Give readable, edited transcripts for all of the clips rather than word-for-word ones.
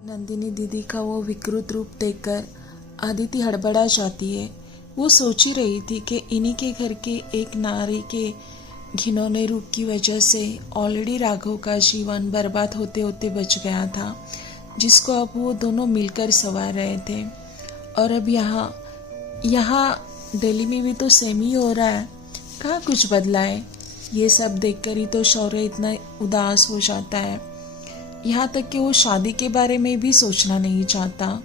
नंदिनी दीदी का वो विकृत रूप देखकर आदिति हड़बड़ा जाती है। वो सोच ही रही थी कि इन्हीं के घर के एक नारी के घिनौने रूप की वजह से ऑलरेडी राघव का जीवन बर्बाद होते होते बच गया था, जिसको अब वो दोनों मिलकर संवार रहे थे। और अब यहाँ यहाँ दिल्ली में भी तो सेम ही हो रहा है, कहाँ कुछ बदला है। ये सब देखकर ही तो शौर्य इतना उदास हो जाता है, यहाँ तक कि वो शादी के बारे में भी सोचना नहीं चाहता।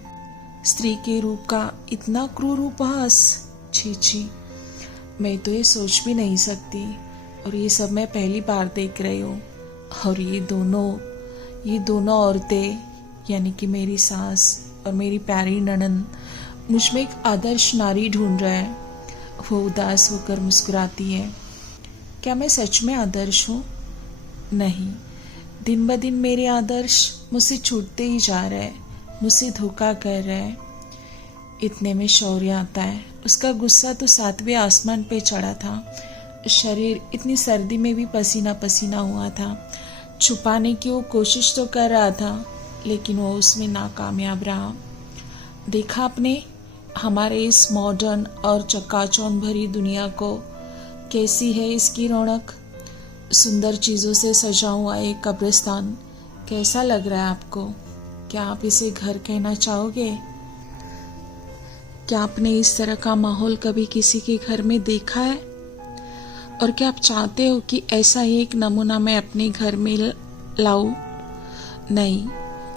स्त्री के रूप का इतना क्रूर उपहास, छी छी, मैं तो ये सोच भी नहीं सकती। और ये सब मैं पहली बार देख रही हूँ। और ये दोनों औरतें, यानी कि मेरी सास और मेरी प्यारी ननंद, मुझ में एक आदर्श नारी ढूंढ रहा है। वो उदास होकर मुस्कुराती है। क्या मैं सच में आदर्श हूँ? नहीं, दिन ब दिन मेरे आदर्श मुझसे छूटते ही जा रहे हैं, मुझसे धोखा कर रहे हैं। इतने में शौर्य आता है। उसका गुस्सा तो 7वें आसमान पे चढ़ा था। शरीर इतनी सर्दी में भी पसीना पसीना हुआ था। छुपाने की वो कोशिश तो कर रहा था, लेकिन वो उसमें नाकामयाब रहा। देखा आपने हमारे इस मॉडर्न और चकाचौंध भरी दुनिया को, कैसी है इसकी रौनक। सुंदर चीज़ों से सजा हुआ एक कब्रिस्तान कैसा लग रहा है आपको? क्या आप इसे घर कहना चाहोगे? क्या आपने इस तरह का माहौल कभी किसी के घर में देखा है? और क्या आप चाहते हो कि ऐसा ही एक नमूना मैं अपने घर में लाऊं? नहीं,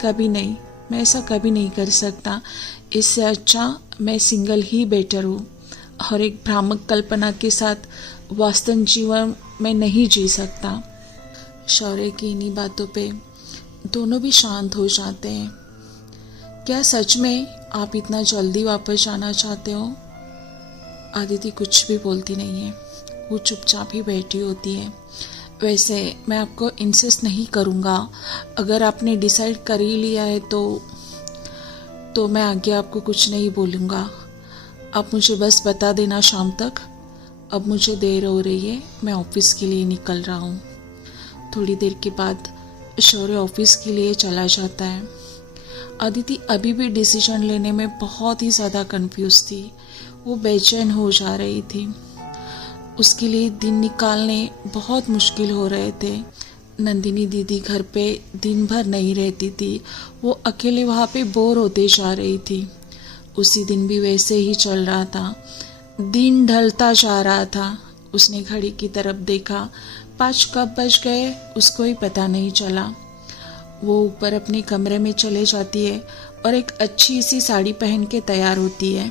कभी नहीं। मैं ऐसा कभी नहीं कर सकता। इससे अच्छा मैं सिंगल ही बेटर हूँ। और एक भ्रामक कल्पना के साथ वास्तविक जीवन में नहीं जी सकता। शौर्य की इन्हीं बातों पे दोनों भी शांत हो जाते हैं। क्या सच में आप इतना जल्दी वापस जाना चाहते हो? आदिति कुछ भी बोलती नहीं है। वो चुपचाप ही बैठी होती है। वैसे मैं आपको इंसिस्ट नहीं करूँगा। अगर आपने डिसाइड कर ही लिया है तो मैं आगे आपको कुछ नहीं बोलूँगा। आप मुझे बस बता देना शाम तक। अब मुझे देर हो रही है, मैं ऑफिस के लिए निकल रहा हूँ। थोड़ी देर के बाद शौर्य ऑफिस के लिए चला जाता है। अदिति अभी भी डिसीजन लेने में बहुत ही ज़्यादा कंफ्यूज थी। वो बेचैन हो जा रही थी। उसके लिए दिन निकालने बहुत मुश्किल हो रहे थे। नंदिनी दीदी घर पे दिन भर नहीं रहती थी। वो अकेले वहाँ पे बोर होते जा रही थी। उसी दिन भी वैसे ही चल रहा था। दिन ढलता जा रहा था। उसने घड़ी की तरफ देखा। 5 कब बज गए उसको ही पता नहीं चला। वो ऊपर अपने कमरे में चले जाती है और एक अच्छी सी साड़ी पहन के तैयार होती है।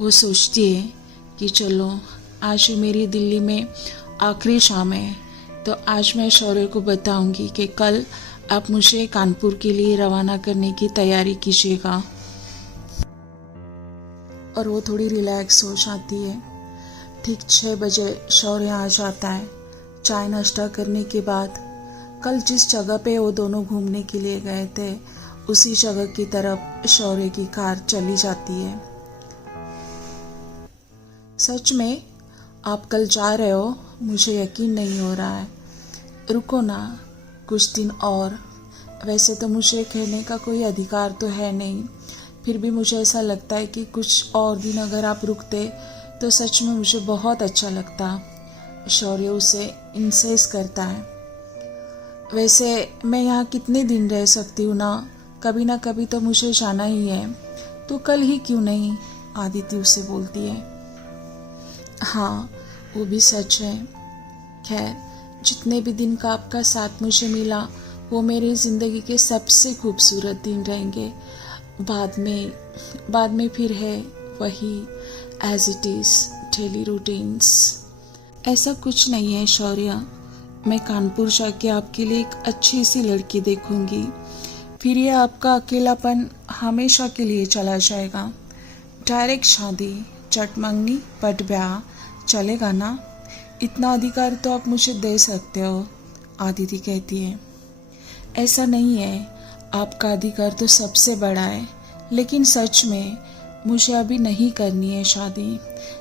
वो सोचती है कि चलो, आज मेरी दिल्ली में आखिरी शाम है, तो आज मैं शौर्य को बताऊंगी कि कल आप मुझे कानपुर के लिए रवाना करने की तैयारी कीजिएगा। और वो थोड़ी रिलैक्स हो जाती है। ठीक 6 बजे शौर्य आ जाता है। चाय नाश्ता करने के बाद कल जिस जगह पे वो दोनों घूमने के लिए गए थे, उसी जगह की तरफ शौर्य की कार चली जाती है। सच में आप कल जा रहे हो? मुझे यकीन नहीं हो रहा है। रुको ना कुछ दिन और। वैसे तो मुझे कहने का कोई अधिकार तो है नहीं, फिर भी मुझे ऐसा लगता है कि कुछ और दिन अगर आप रुकते तो सच में मुझे बहुत अच्छा लगता। शौर्य उसे इंसिस्ट करता है। वैसे मैं यहाँ कितने दिन रह सकती हूँ ना कभी तो मुझे जाना ही है, तो कल ही क्यों नहीं? आदिति उसे बोलती है। हाँ, वो भी सच है। खैर, जितने भी दिन का आपका साथ मुझे मिला, वो मेरी ज़िंदगी के सबसे खूबसूरत दिन रहेंगे। बाद में फिर है वही as it is daily routines. ऐसा कुछ नहीं है शौर्य। मैं कानपुर जाके आपके लिए एक अच्छी सी लड़की देखूंगी। फिर ये आपका अकेलापन हमेशा के लिए चला जाएगा। डायरेक्ट शादी, चट मंगनी, पट ब्याह चलेगा ना? इतना अधिकार तो आप मुझे दे सकते हो, आदिति कहती है। ऐसा नहीं है, आपका अधिकार तो सबसे बड़ा है, लेकिन सच में मुझे अभी नहीं करनी है शादी।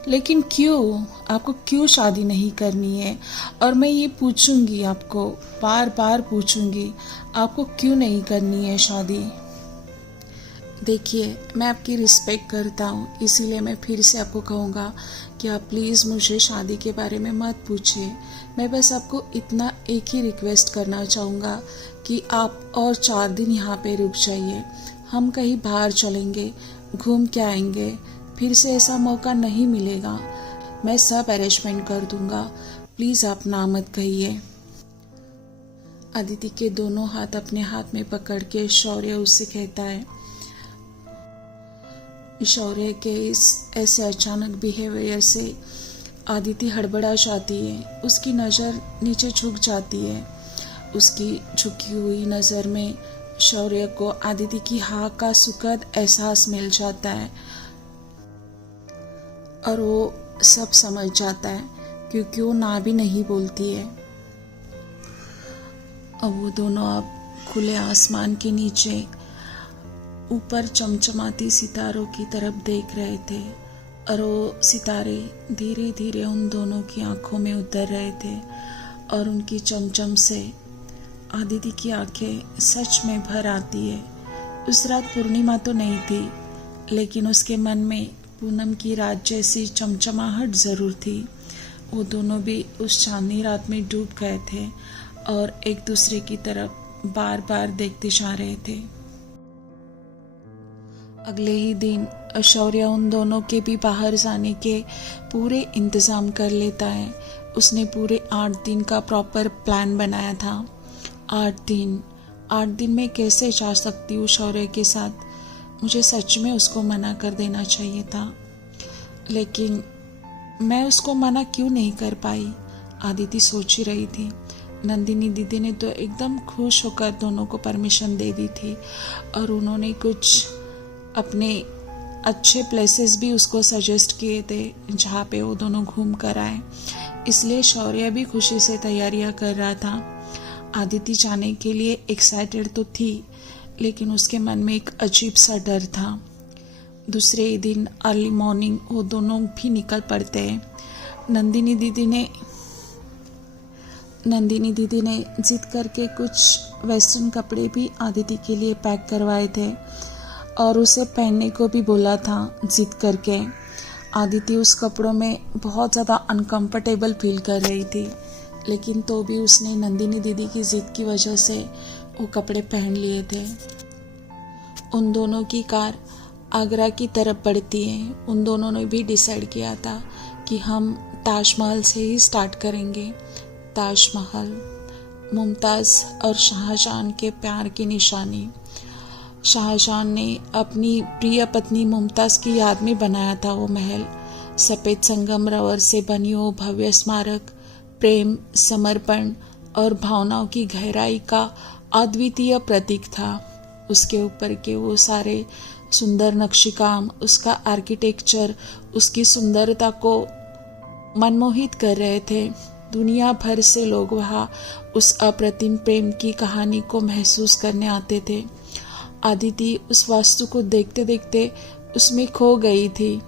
लेकिन क्यों? आपको क्यों शादी नहीं करनी है? और मैं ये पूछूंगी, आपको बार बार पूछूंगी, आपको क्यों नहीं करनी है शादी? देखिए, मैं आपकी रिस्पेक्ट करता हूँ, इसीलिए मैं फिर से आपको कहूँगा कि आप प्लीज़ मुझे शादी के बारे में मत पूछिए। मैं बस आपको इतना एक ही रिक्वेस्ट करना चाहूँगा कि आप और 4 दिन यहाँ पे रुक जाइए। हम कहीं बाहर चलेंगे, घूम के आएंगे, फिर से ऐसा मौका नहीं मिलेगा। मैं सब अरेंजमेंट कर दूँगा, प्लीज़ आप ना मत कहिए। अदिति के दोनों हाथ अपने हाथ में पकड़ के शौर्य उससे कहता है। शौर्य के इस ऐसे अचानक बिहेवियर से अदिति हड़बड़ा जाती है। उसकी नज़र नीचे झुक जाती है। उसकी झुकी हुई नज़र में शौर्य को अदिति की हाँ का सुखद एहसास मिल जाता है और वो सब समझ जाता है, क्योंकि वो ना भी नहीं बोलती है। अब वो दोनों अब खुले आसमान के नीचे ऊपर चमचमाती सितारों की तरफ देख रहे थे और वो सितारे धीरे धीरे उन दोनों की आंखों में उतर रहे थे और उनकी चमचम से अदिति की आंखें सच में भर आती है। उस रात पूर्णिमा तो नहीं थी, लेकिन उसके मन में पूनम की रात जैसी चमचमाहट ज़रूर थी। वो दोनों भी उस चांदनी रात में डूब गए थे और एक दूसरे की तरफ बार बार देखते जा रहे थे। अगले ही दिन शौर्य उन दोनों के भी बाहर जाने के पूरे इंतज़ाम कर लेता है। उसने पूरे 8 दिन का प्रॉपर प्लान बनाया था। 8 दिन में कैसे जा सकती हूँ शौर्य के साथ? मुझे सच में उसको मना कर देना चाहिए था, लेकिन मैं उसको मना क्यों नहीं कर पाई? आदिति सोच ही रही थी। नंदिनी दीदी ने तो एकदम खुश होकर दोनों को परमिशन दे दी थी और उन्होंने कुछ अपने अच्छे प्लेसेस भी उसको सजेस्ट किए थे जहाँ पे वो दोनों घूम कर आए। इसलिए शौर्य भी खुशी से तैयारियां कर रहा था। आदिति जाने के लिए एक्साइटेड तो थी, लेकिन उसके मन में एक अजीब सा डर था। दूसरे ही दिन अर्ली मॉर्निंग वो दोनों भी निकल पड़ते हैं। नंदिनी दीदी ने जिद करके कुछ वेस्टर्न कपड़े भी आदिति के लिए पैक करवाए थे और उसे पहनने को भी बोला था जिद करके। आदिति उस कपड़ों में बहुत ज़्यादा अनकंफर्टेबल फील कर रही थी, लेकिन तो भी उसने नंदिनी दीदी की जिद की वजह से वो कपड़े पहन लिए थे। उन दोनों की कार आगरा की तरफ बढ़ती है। उन दोनों ने भी डिसाइड किया था कि हम ताजमहल से ही स्टार्ट करेंगे। ताजमहल मुमताज़ और शाहजहां के प्यार की निशानी। शाहजहां ने अपनी प्रिय पत्नी मुमताज़ की याद में बनाया था वो महल। सफ़ेद संगमरवर से बनी वो भव्य स्मारक प्रेम, समर्पण और भावनाओं की गहराई का अद्वितीय प्रतीक था। उसके ऊपर के वो सारे सुंदर नक्शीकाम, उसका आर्किटेक्चर, उसकी सुंदरता को मनमोहित कर रहे थे। दुनिया भर से लोग वहाँ उस अप्रतिम प्रेम की कहानी को महसूस करने आते थे। आदिति उस वास्तु को देखते देखते उसमें खो गई थी।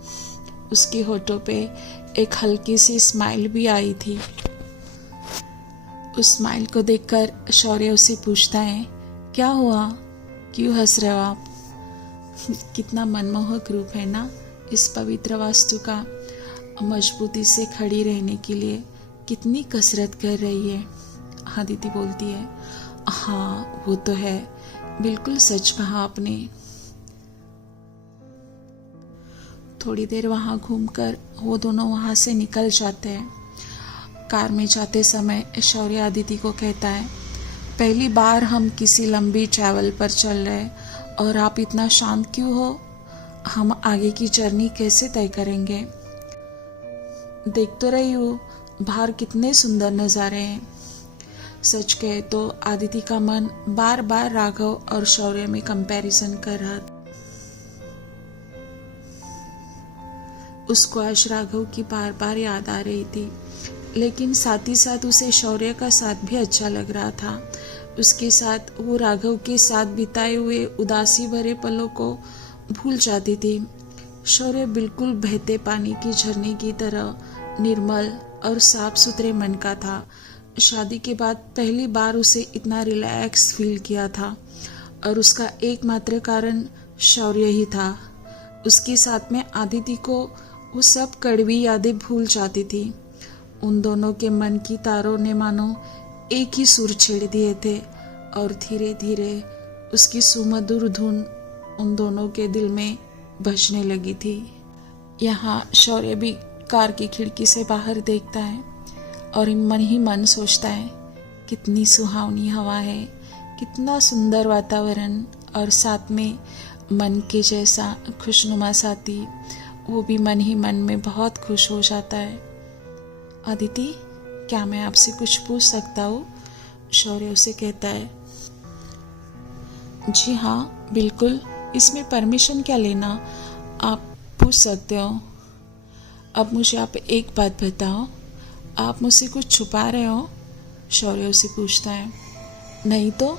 उसके होठों पे एक हल्की सी स्माइल भी आई थी। उस स्माइल को देखकर शौर्य उसे पूछता है, क्या हुआ, क्यों हंस रहे हो आप? कितना मनमोहक रूप है ना इस पवित्र वास्तु का। मजबूती से खड़ी रहने के लिए कितनी कसरत कर रही है। आदिति बोलती है, हाँ वो तो है, बिल्कुल सच कहा आपने। थोड़ी देर वहाँ घूमकर वो दोनों वहाँ से निकल जाते हैं। कार में जाते समय शौर्य आदिति को कहता है, पहली बार हम किसी लंबी ट्रैवल पर चल रहे और आप इतना शांत क्यों हो? हम आगे की जर्नी कैसे तय करेंगे? देख तो रही हूँ बाहर कितने सुंदर नज़ारे हैं। सच कहे तो आदिति का मन बार बार राघव और शौर्य में कंपैरिजन कर रहा था। उसको आज राघव की बार बार याद आ रही थी, लेकिन साथ ही साथ उसे शौर्य का साथ भी अच्छा लग रहा था। उसके साथ वो राघव के साथ बिताए हुए उदासी भरे पलों को भूल जाती थी। शौर्य बिल्कुल बहते पानी की झरने की तरह निर्मल और साफ सुथरे मन का था। शादी के बाद पहली बार उसे इतना रिलैक्स फील किया था और उसका एकमात्र कारण शौर्य ही था। उसके साथ में आदिति को वो सब कड़वी यादें भूल जाती थी। उन दोनों के मन की तारों ने मानो एक ही सुर छेड़ दिए थे और धीरे धीरे उसकी सुमधुर धुन उन दोनों के दिल में बजने लगी थी। यहाँ शौर्य भी कार की खिड़की से बाहर देखता है और मन ही मन सोचता है, कितनी सुहावनी हवा है, कितना सुंदर वातावरण, और साथ में मन के जैसा खुशनुमा साथी। वो भी मन ही मन में बहुत खुश हो जाता है। अदिति, क्या मैं आपसे कुछ पूछ सकता हूँ? शौर्य उसे कहता है। जी हाँ, बिल्कुल, इसमें परमिशन क्या लेना, आप पूछ सकते हो। अब मुझे आप एक बात बताओ, आप मुझसे कुछ छुपा रहे हो? शौर्य उसे पूछता है। नहीं तो,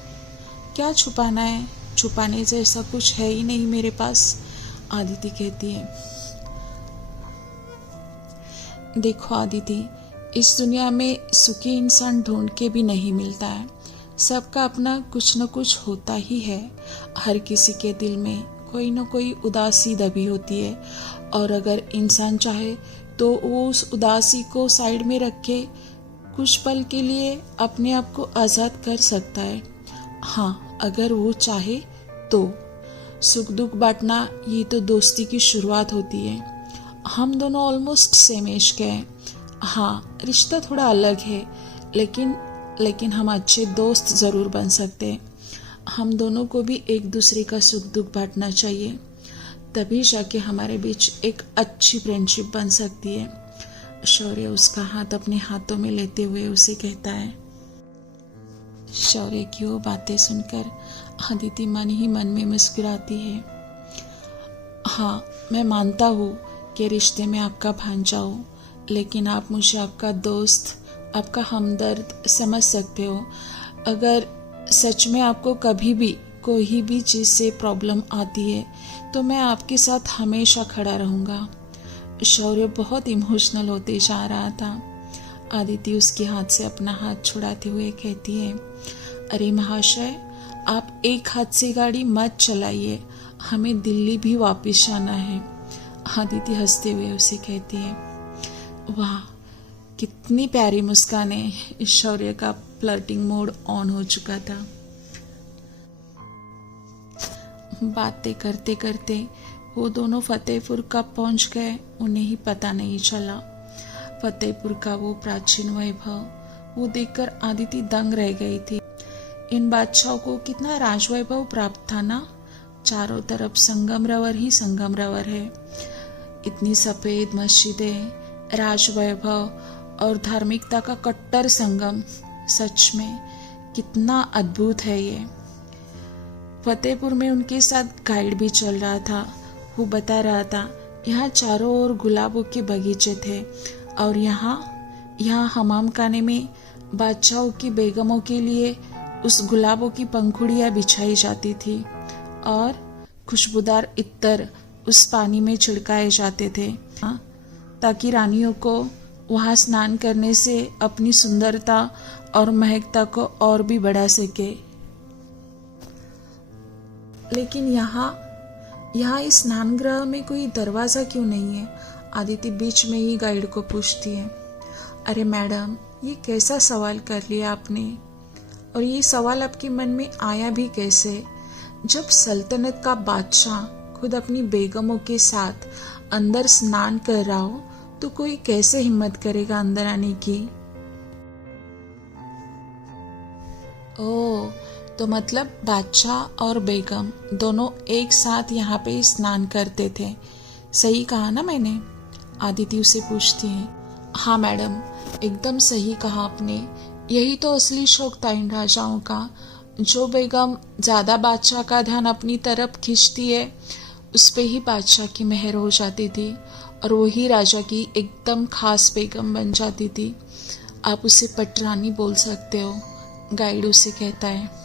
क्या छुपाना है? छुपाने जैसा कुछ है ही नहीं मेरे पास, आदिति कहती है। देखो आदिति, इस दुनिया में सुखी इंसान ढूंढ के भी नहीं मिलता है। सबका अपना कुछ न कुछ होता ही है। हर किसी के दिल में कोई न कोई उदासी दबी होती है, और अगर इंसान चाहे तो वो उस उदासी को साइड में रख के कुछ पल के लिए अपने आप को आज़ाद कर सकता है। हाँ, अगर वो चाहे तो। सुख दुख बांटना ये तो दोस्ती की शुरुआत होती है। हम दोनों ऑलमोस्ट सेम एज के हैं। हाँ, रिश्ता थोड़ा अलग है, लेकिन हम अच्छे दोस्त ज़रूर बन सकते हैं। हम दोनों को भी एक दूसरे का सुख दुख बांटना चाहिए, तभी जाके हमारे बीच एक अच्छी फ्रेंडशिप बन सकती है। शौर्य उसका हाथ अपने हाथों में लेते हुए उसे कहता है। शौर्य की वो बातें सुनकर आदिति मन ही मन में मुस्कुराती है। हाँ, मैं मानता हूँ कि रिश्ते में आपका भांजा हो, लेकिन आप मुझे आपका दोस्त, आपका हमदर्द समझ सकते हो। अगर सच में आपको कभी भी कोई भी चीज़ से प्रॉब्लम आती है तो मैं आपके साथ हमेशा खड़ा रहूँगा। शौर्य बहुत इमोशनल होते जा रहा था। आदिति उसके हाथ से अपना हाथ छुड़ाते हुए कहती है, अरे महाशय, आप एक हाथ से गाड़ी मत चलाइए, हमें दिल्ली भी वापस जाना है। आदिति हंसते हुए उसे कहती है। वाह, कितनी प्यारी मुस्कान है। शौर्य का फ्लर्टिंग मोड ऑन हो चुका था। बातें करते करते वो दोनों फतेहपुर कब पहुंच गए उन्हें ही पता नहीं चला। फतेहपुर का वो प्राचीन वैभव वो देखकर आदिति दंग रह गई थी। इन बादशाहों को कितना राजवैभव प्राप्त था ना। चारों तरफ संगमरवर ही संगमरवर है। इतनी सफेद मस्जिदें, राजवैभव और धार्मिकता का कट्टर संगम, सच में कितना अद्भुत है ये। फतेहपुर में उनके साथ गाइड भी चल रहा था। वो बता रहा था, यहाँ चारों ओर गुलाबों के बगीचे थे, और यहाँ हमाम खाने में बादशाहों की बेगमों के लिए उस गुलाबों की पंखुड़ियाँ बिछाई जाती थी, और खुशबूदार इत्तर उस पानी में छिड़काए जाते थे, ताकि रानियों को वहाँ स्नान करने से अपनी सुंदरता और महकता को और भी बढ़ा सके। लेकिन यहाँ इस स्नान गृह में कोई दरवाज़ा क्यों नहीं है? आदिति बीच में ही गाइड को पूछती है। अरे मैडम, ये कैसा सवाल कर लिया आपने? और ये सवाल आपके मन में आया भी कैसे? जब सल्तनत का बादशाह खुद अपनी बेगमों के साथ अंदर स्नान कर रहा हो तो कोई कैसे हिम्मत करेगा अंदर आने की? ओह, तो मतलब बादशाह और बेगम दोनों एक साथ यहाँ पे स्नान करते थे, सही कहा ना मैंने? आदिति उसे पूछती है। हाँ मैडम, एकदम सही कहा आपने। यही तो असली शौक था इन राजाओं का। जो बेगम ज़्यादा बादशाह का ध्यान अपनी तरफ खींचती है, उस पे ही बादशाह की मेहर हो जाती थी, और वही राजा की एकदम खास बेगम बन जाती थी। आप उसे पटरानी बोल सकते हो, गाइड उसे कहता है।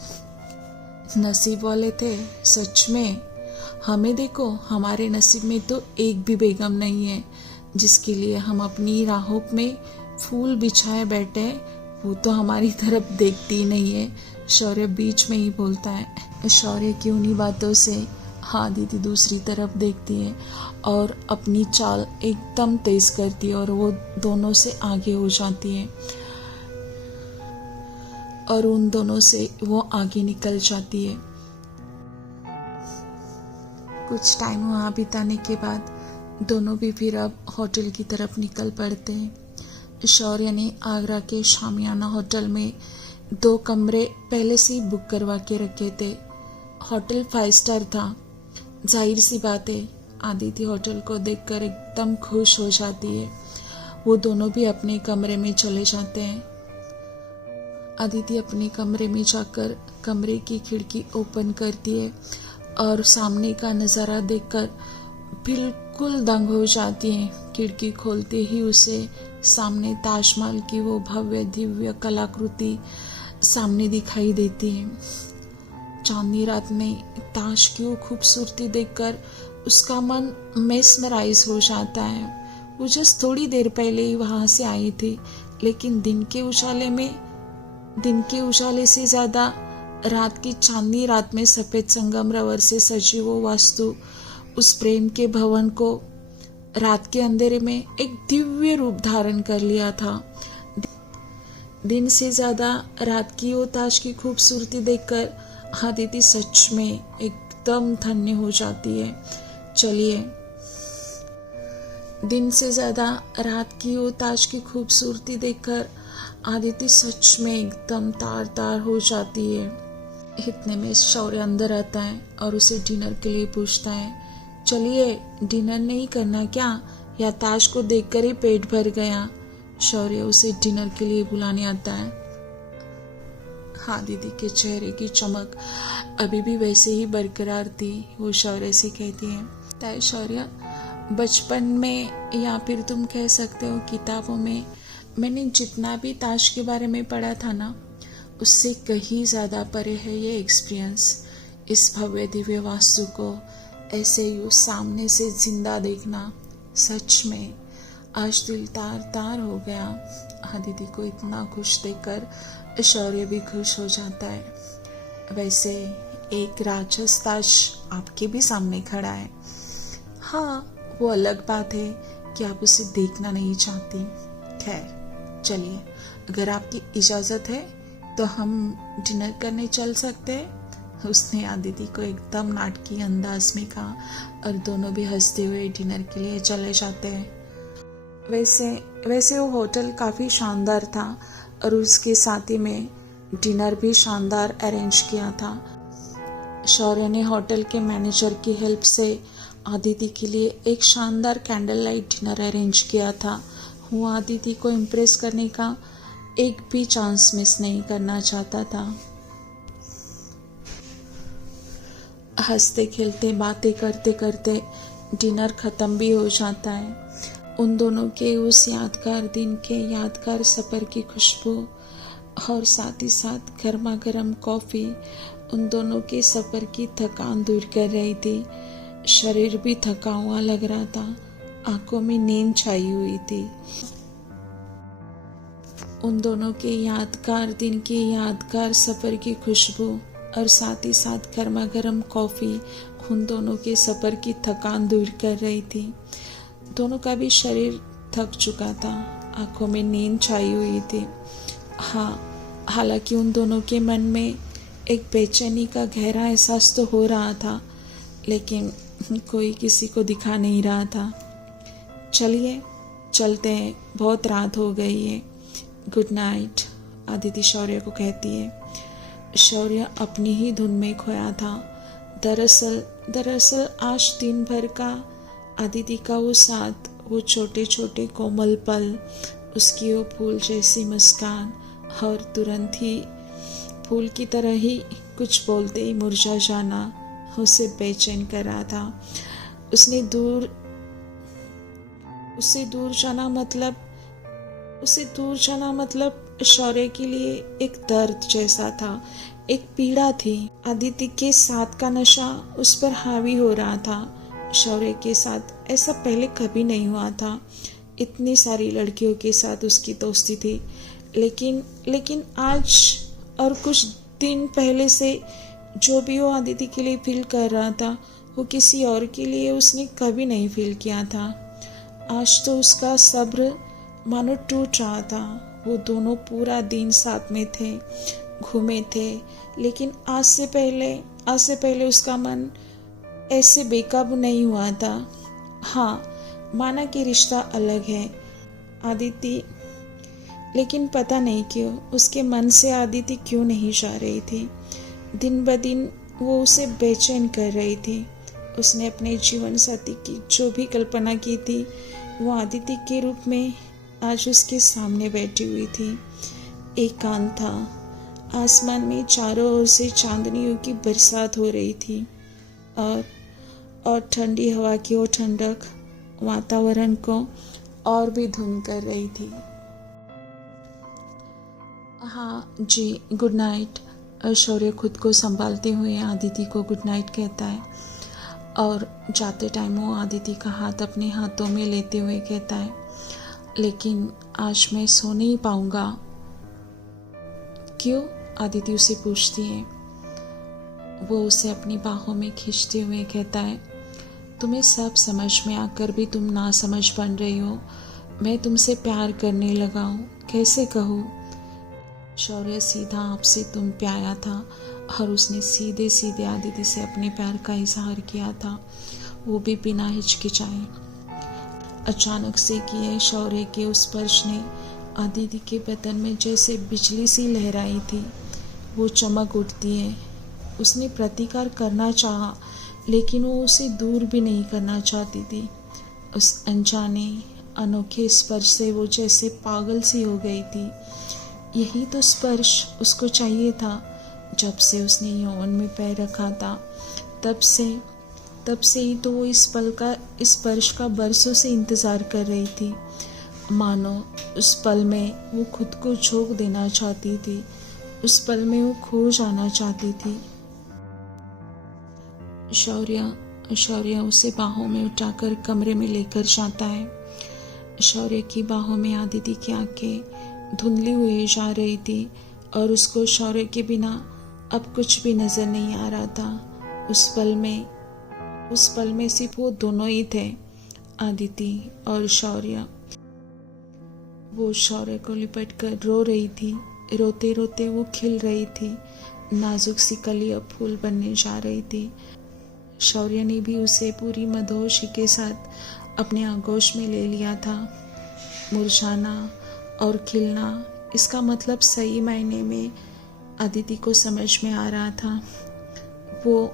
नसीब वाले थे सच में। हमें देखो, हमारे नसीब में तो एक भी बेगम नहीं है जिसके लिए हम अपनी राहों में फूल बिछाए बैठे। वो तो हमारी तरफ देखती ही नहीं है। शौर्य बीच में ही बोलता है। शौर्य की उन्हीं बातों से हाँ दीदी दूसरी तरफ देखती है और अपनी चाल एकदम तेज करती है और वो दोनों से आगे हो जाती है और उन दोनों से वो आगे निकल जाती है। कुछ टाइम वहाँ बिताने के बाद दोनों भी फिर अब होटल की तरफ निकल पड़ते हैं। शौर्य ने आगरा के शामियाना होटल में 2 कमरे पहले से ही बुक करवा के रखे थे। होटल 5 स्टार था। जाहिर सी बात है आदिति होटल को देखकर एकदम खुश हो जाती है। वो दोनों भी अपने कमरे में चले जाते हैं। अदिति अपने कमरे में जाकर कमरे की खिड़की ओपन करती है और सामने का नज़ारा देखकर बिल्कुल दंग हो जाती है। खिड़की खोलते ही उसे सामने ताजमहल की वो भव्य दिव्य कलाकृति सामने दिखाई देती है। चांदनी रात में ताज की वो खूबसूरती देखकर उसका मन मेस्मराइज हो जाता है। वो जस्ट थोड़ी देर पहले ही वहाँ से आई थी, लेकिन दिन के उजाले से ज़्यादा रात की चांदनी रात में सफ़ेद संगमरवर से सजी वो वास्तु उस प्रेम के भवन को रात के अंधेरे में एक दिव्य रूप धारण कर लिया था। दिन से ज़्यादा रात की वो ताज की खूबसूरती देखकर आदिति सच में एकदम धन्य हो जाती है। चलिए, दिन से ज़्यादा रात की वो ताज की खूबसूरती देखकर आदिति सच में एकदम तार तार हो जाती है। इतने में शौर्य अंदर आता है और उसे डिनर के लिए पूछता है, चलिए डिनर नहीं करना क्या, या ताज को देखकर ही पेट भर गया। शौर्य उसे डिनर के लिए बुलाने आता है। हाँ दीदी के चेहरे की चमक अभी भी वैसे ही बरकरार थी। वो शौर्य से कहती है, ताई शौर्य, बचपन में या फिर तुम कह सकते हो किताबों में मैंने जितना भी ताज के बारे में पढ़ा था ना, उससे कहीं ज़्यादा परे है ये एक्सपीरियंस। इस भव्य दिव्य वास्तु को ऐसे ही सामने से जिंदा देखना सच में आज दिल तार तार हो गया। आदिति को इतना खुश देखकर शौर्य भी खुश हो जाता है। वैसे एक राक्षस ताज आपके भी सामने खड़ा है। हाँ, वो अलग बात है कि आप उसे देखना नहीं चाहती। खैर चलिए, अगर आपकी इजाज़त है तो हम डिनर करने चल सकते हैं। उसने आदिति को एकदम नाटकीय अंदाज में कहा और दोनों भी हंसते हुए डिनर के लिए चले जाते हैं। वैसे वो होटल काफ़ी शानदार था और उसके साथ ही में डिनर भी शानदार अरेंज किया था। शौर्य ने होटल के मैनेजर की हेल्प से आदिति के लिए एक शानदार कैंडल लाइट डिनर अरेंज किया था। वो आदिति को इम्प्रेस करने का एक भी चांस मिस नहीं करना चाहता था। हंसते खेलते बातें करते करते डिनर ख़त्म भी हो जाता है। उन दोनों के उस यादगार दिन के यादगार सफ़र की खुशबू और साथ ही साथ गर्मा गर्म कॉफ़ी उन दोनों के सफ़र की थकान दूर कर रही थी। शरीर भी थका हुआ लग रहा था, आंखों में नींद छाई हुई थी। उन दोनों के यादगार दिन के यादगार सफ़र की खुशबू और साथ ही साथ गर्मा गर्म कॉफ़ी उन दोनों के सफ़र की थकान दूर कर रही थी। दोनों का भी शरीर थक चुका था, आंखों में नींद छाई हुई थी। हाँ, हालांकि उन दोनों के मन में एक बेचैनी का गहरा एहसास तो हो रहा था, लेकिन कोई किसी को दिखा नहीं रहा था। चलिए चलते हैं, बहुत रात हो गई है। गुड नाइट, आदिति शौर्य को कहती है। शौर्य अपनी ही धुन में खोया था। दरअसल आज दिन भर का आदिति का वो साथ, वो छोटे छोटे कोमल पल, उसकी वो फूल जैसी मुस्कान और तुरंत ही फूल की तरह ही कुछ बोलते ही मुरझा जाना उसे बेचैन कर रहा था। उसे दूर जाना मतलब शौर्य के लिए एक दर्द जैसा था, एक पीड़ा थी। आदिति के साथ का नशा उस पर हावी हो रहा था। शौर्य के साथ ऐसा पहले कभी नहीं हुआ था। इतनी सारी लड़कियों के साथ उसकी दोस्ती थी, लेकिन आज और कुछ दिन पहले से जो भी वो आदिति के लिए फील कर रहा था वो किसी और के लिए उसने कभी नहीं फील किया था। आज तो उसका सब्र मानो टूट रहा था। वो दोनों पूरा दिन साथ में थे, घूमे थे, लेकिन आज से पहले उसका मन ऐसे बेकाबू नहीं हुआ था। हाँ, माना कि रिश्ता अलग है आदिति, लेकिन पता नहीं क्यों उसके मन से आदिति क्यों नहीं जा रही थी। दिन ब दिन वो उसे बेचैन कर रही थी। उसने अपने जीवन साथी की जो भी कल्पना की थी वो आदिति के रूप में आज उसके सामने बैठी हुई थी। एकांत था, आसमान में चारों ओर से चांदनियों की बरसात हो रही थी और ठंडी हवा की वो ठंडक वातावरण को और भी धुंध कर रही थी। हाँ जी, गुड नाइट। शौर्य खुद को संभालते हुए आदिति को गुड नाइट कहता है और जाते टाइम वो आदिति का हाथ अपने हाथों में लेते हुए कहता है, लेकिन आज मैं सो नहीं पाऊंगा। क्यों? आदिति उसे पूछती है। वो उसे अपनी बाहों में खींचते हुए कहता है, तुम्हें सब समझ में आकर भी तुम ना समझ बन रही हो। मैं तुमसे प्यार करने लगा हूँ, कैसे कहूँ। शौर्य सीधा आपसे तुम पे आया था और उसने सीधे सीधे आदिति से अपने प्यार का इजहार किया था, वो भी बिना हिचकिचाए। अचानक से किए शौर्य के उस स्पर्श ने आदिति के बदन में जैसे बिजली सी लहराई थी। वो चमक उठती है। उसने प्रतिकार करना चाहा, लेकिन वो उसे दूर भी नहीं करना चाहती थी। उस अनजाने अनोखे स्पर्श से वो जैसे पागल सी हो गई थी। यही तो स्पर्श उसको चाहिए था। जब से उसने यौवन में पैर रखा था तब से ही तो वो इस पल का, इस स्पर्श का बरसों से इंतज़ार कर रही थी। मानो उस पल में वो खुद को झोंक देना चाहती थी, उस पल में वो खो जाना चाहती थी। शौर्य उसे बाहों में उठाकर कमरे में लेकर जाता है। शौर्य की बाहों में आदिति की आंखें धुंधली हुई जा रही थी और उसको शौर्य के बिना अब कुछ भी नजर नहीं आ रहा था। उस पल में सिर्फ वो दोनों ही थे, आदिति और शौर्य। वो शौर्य को लिपट कर रो रही थी। रोते रोते वो खिल रही थी। नाजुक सी कली अब फूल बनने जा रही थी। शौर्य ने भी उसे पूरी मदहोशी के साथ अपने आगोश में ले लिया था। मुरझाना और खिलना, इसका मतलब सही मायने में आदिति को समझ में आ रहा था। वो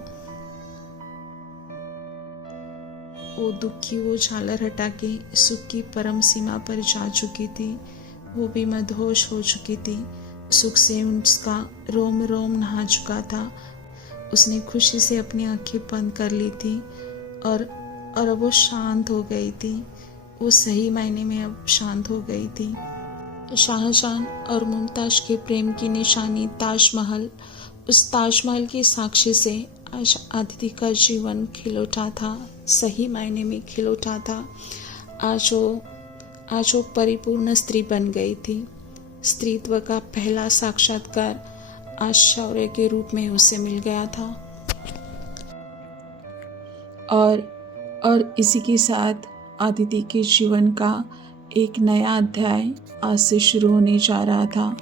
दुख की वो झालर हटा के सुख की परम सीमा पर जा चुकी थी। वो भी मदहोश हो चुकी थी। सुख से उसका रोम रोम नहा चुका था। उसने खुशी से अपनी आंखें बंद कर ली थी और अब वो शांत हो गई थी। वो सही मायने में अब शांत हो गई थी। शाहजहां और मुमताज के प्रेम की निशानी ताजमहल, उस ताजमहल के साक्षी से आज आदिति का जीवन खिल उठा था, सही मायने में खिल उठा था। आज वो परिपूर्ण स्त्री बन गई थी। स्त्रीत्व का पहला साक्षात्कार आज शौर्य के रूप में उसे मिल गया था। और इसी के साथ आदिति के जीवन का एक नया अध्याय आज से शुरू होने जा रहा था।